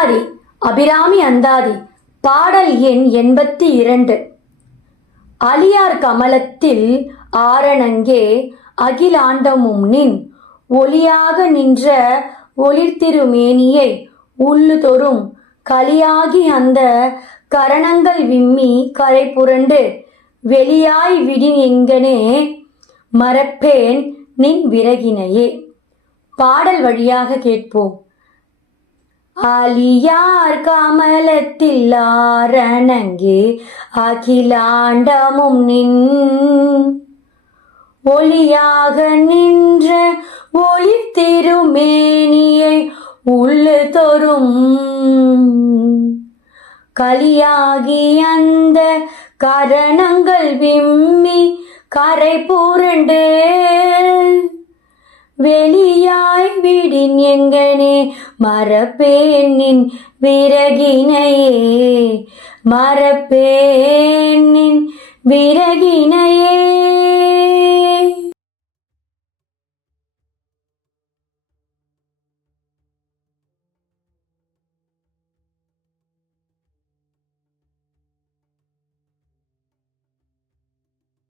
அந்தாதி அபிராமி அந்தாதி பாடல் எண் 82. அலியார் கமலத்தில் ஆரணங்கே அகிலாண்டமும் நின் ஒளியாக நின்ற ஒளிர்திருமேனியை உள்ளுதொறும் கலியாகி அந்த கரணங்கள் விம்மி கரை புரண்டு வெளியாய் விடின் எங்கனே மறப்பேன் நின் விரகினையே. பாடல் வழியாக கேட்போம். அலியார் கமலத்தில் ஆரணங்கே அகிலாண்டமும் நின் ஒளியாக நின்ற ஒளி திருமேனியை உள்ளு தொறும் கலியாகி அந்த கரணங்கள் விம்மி கரை புரண்டு வெளியாய் விடின் எங்கனே மறப்பேன் நின் விரகினையே மறப்பேன் நின் விரகினையே.